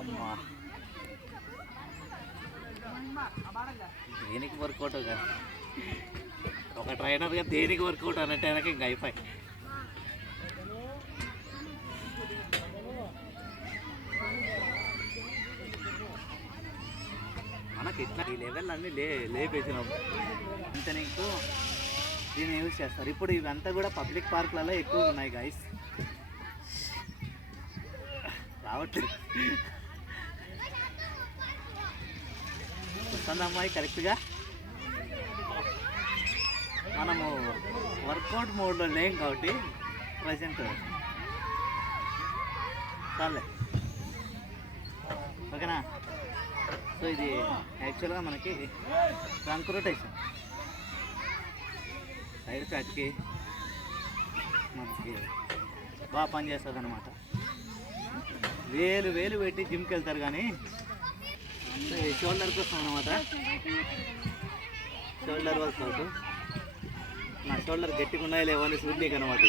అమ్మా దేనికి వర్కౌట్ కదా ఒక ట్రైనర్గా దేనికి వర్కౌట్ అన్నట్టు ఇంకా అయిపోయి మనకి ఇట్లా ఈ లెవెల్ అన్నీ లేపేసినాము ఇంత నీకు దీన్ని యూజ్ చేస్తారు. ఇప్పుడు ఇవంతా కూడా పబ్లిక్ పార్క్లలో ఎక్కువ ఉన్నాయి గైస్. రావట్లేదు వస్తుంది అమ్మాయి కరెక్ట్గా. మనము వర్కౌట్ మోడ్లో లేం కాబట్టి ప్రజెంట్ చాలే ఓకేనా. సో ఇది యాక్చువల్గా మనకి ట్రంక్ రొటేషన్ సైడ్ ప్యాట్కి మనకి బాగా పనిచేస్తుంది అనమాట. వేలు వేలు పెట్టి జిమ్కి వెళ్తారు కానీ షోల్డర్ కోసం అనమాట. షోల్డర్ వర్కౌట్ నా షోల్డర్ గట్టిగా ఉన్నాయో లేవో అని చూడనీకి అనమాట.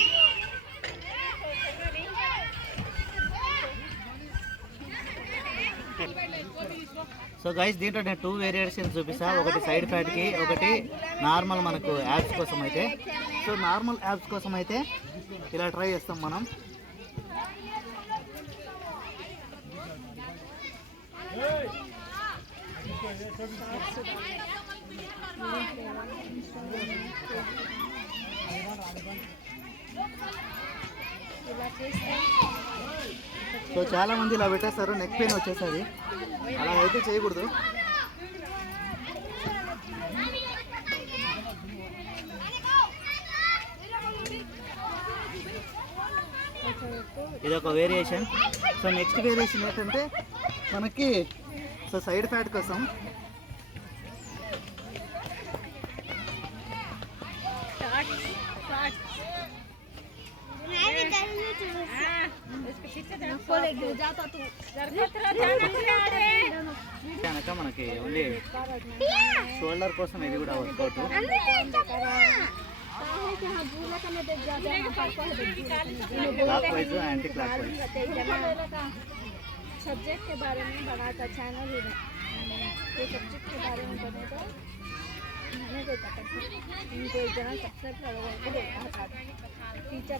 సో గైస్ దీంట్లో నేను 2 వేరియేషన్స్ చూపిస్తాను. ఒకటి సైడ్ ప్యాట్కి, ఒకటి నార్మల్ మనకు యాప్స్ కోసం అయితే. సో నార్మల్ యాప్స్ కోసం అయితే ఇలా ట్రై చేస్తాం మనం. సో చాలామంది ఇలా పెట్టేస్తారు, నెక్ పెయిన్ వచ్చేస్తుంది. అలా అయితే చేయకూడదు. ఇది ఒక వేరియేషన్. సో నెక్స్ట్ వేరియేషన్ ఏంటంటే మనకి సో సైడ్ ఫ్యాట్ కోసం కనుక మనకి ఓన్లీ షోల్డర్ కోసం ఇది కూడా workout. Clockwise anticlockwise subject के बारे में बनाता चैनल है, ये सब्जेक्ट के बारे में बनेगा मैंने देखा था इनको एक जना सब्सक्राइब करो टीचर